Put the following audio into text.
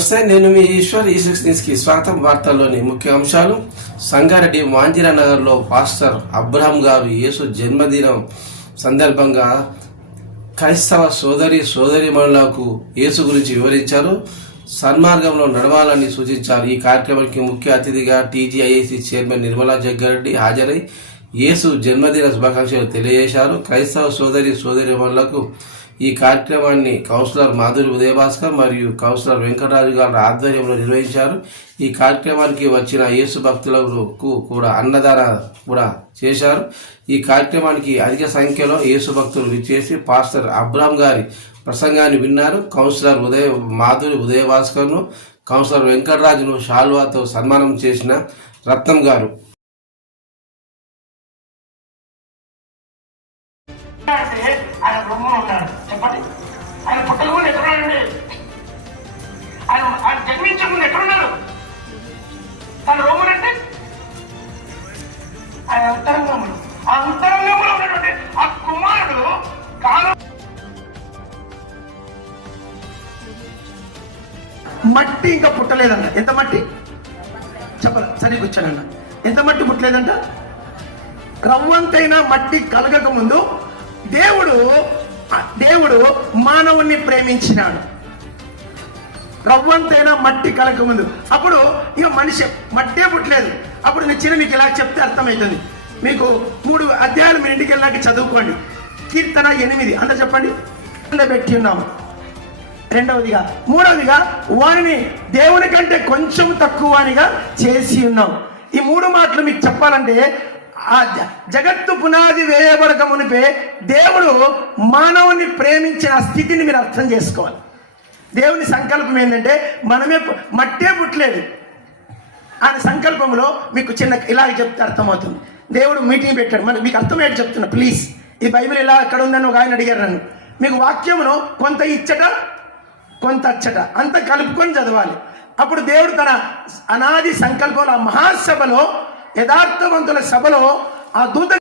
నమస్తే, నేను మీ ఈశ్వర్. ఈ6 న్యూస్కి స్వాగతం. వార్తల్లోని ముఖ్య అంశాలు. సంగారెడ్డి మాంజిరా నగర్లో పాస్టర్ అబ్రహం గారు యేసు జన్మదినం సందర్భంగా క్రైస్తవ సోదరిమణులకు యేసు గురించి వివరించారు. సన్మార్గంలో నడవాలని సూచించారు. ఈ కార్యక్రమానికి ముఖ్య అతిథిగా టీజీఐఐసి చైర్మన్ నిర్మలా జగ్గారెడ్డి హాజరై యేసు జన్మదిన శుభాకాంక్షలు తెలియజేశారు. క్రైస్తవ సోదరిమణులకు ఈ కార్యక్రమాన్ని కౌన్సిలర్ మాధురి ఉదయభాస్కర్ మరియు కౌన్సిలర్ వెంకటరాజు గారి ఆధ్వర్యంలో నిర్వహించారు. ఈ కార్యక్రమానికి వచ్చిన యేసు భక్తులకు కూడా అన్నదాన కూడా చేశారు. ఈ కార్యక్రమానికి అధిక సంఖ్యలో యేసు భక్తులు విచ్చేసి పాస్టర్ అబ్రహం గారి ప్రసంగాన్ని విన్నారు. కౌన్సిలర్ మాధురి ఉదయభాస్కర్ను, కౌన్సిలర్ వెంకటరాజును షాల్వాతో సన్మానం చేసిన రత్నం గారు ఆయన బ్రహ్మను ఉన్నాడు. చెప్పండి, ఆయన పుట్టక ముందు ఎక్కడున్నాడండి? ఆయన జన్మించే ముందు ఎక్కడున్నాడు? తన రోమన్ అంటే ఆయన అంతరంగములు, ఆ అంతరంగంలో ఉన్నటువంటి ఆ కుమారుడు కాలం మట్టి ఇంకా పుట్టలేదంట. ఎంత మట్టి చెప్పాలి, సరిగ్గా వచ్చానన్న. ఎంత మట్టి పుట్టలేదంట? రవ్వంతైనా మట్టి కలగక ముందు దేవుడు మానవుణ్ణి ప్రేమించినాడు. రవ్వంతైనా మట్టి కలగక ముందు. అప్పుడు ఇక మనిషి మట్టే పుట్టలేదు. అప్పుడు నేను మీకు ఇలా చెప్తే అర్థమవుతుంది. మీకు 3 అధ్యాయాలు మీ ఇంటికి వెళ్ళాక చదువుకోండి. కీర్తన 8 అందరూ చెప్పండి. పెట్టి ఉన్నాము. రెండవదిగా, మూడవదిగా వారిని దేవుని కంటే కొంచెం తక్కువనిగా చేసి ఉన్నాం. ఈ 3 మాటలు మీకు చెప్పాలంటే, ఆ జగత్తు పునాది వేయబడక మునిపే దేవుడు మానవుని ప్రేమించిన స్థితిని మీరు అర్థం చేసుకోవాలి. దేవుని సంకల్పం ఏంటంటే మనమే మట్టే పుట్టలేదు. ఆయన సంకల్పంలో మీకు చిన్న ఇలాగ చెప్తే అర్థమవుతుంది. దేవుడు మీటింగ్ పెట్టాడు. మీకు అర్థమయ్యేది చెప్తున్నా ప్లీజ్. ఈ బైబిల్ ఇలా ఎక్కడ ఉందని ఒక ఆయన అడిగారు నన్ను. మీకు వాక్యమును కొంత ఇచ్చట కొంత అచ్చట అంత కలుపుకొని చదవాలి. అప్పుడు దేవుడు తన అనాది సంకల్పంలో ఆ మహాసభలో, యథార్థవంతుల సభలో ఆ దూత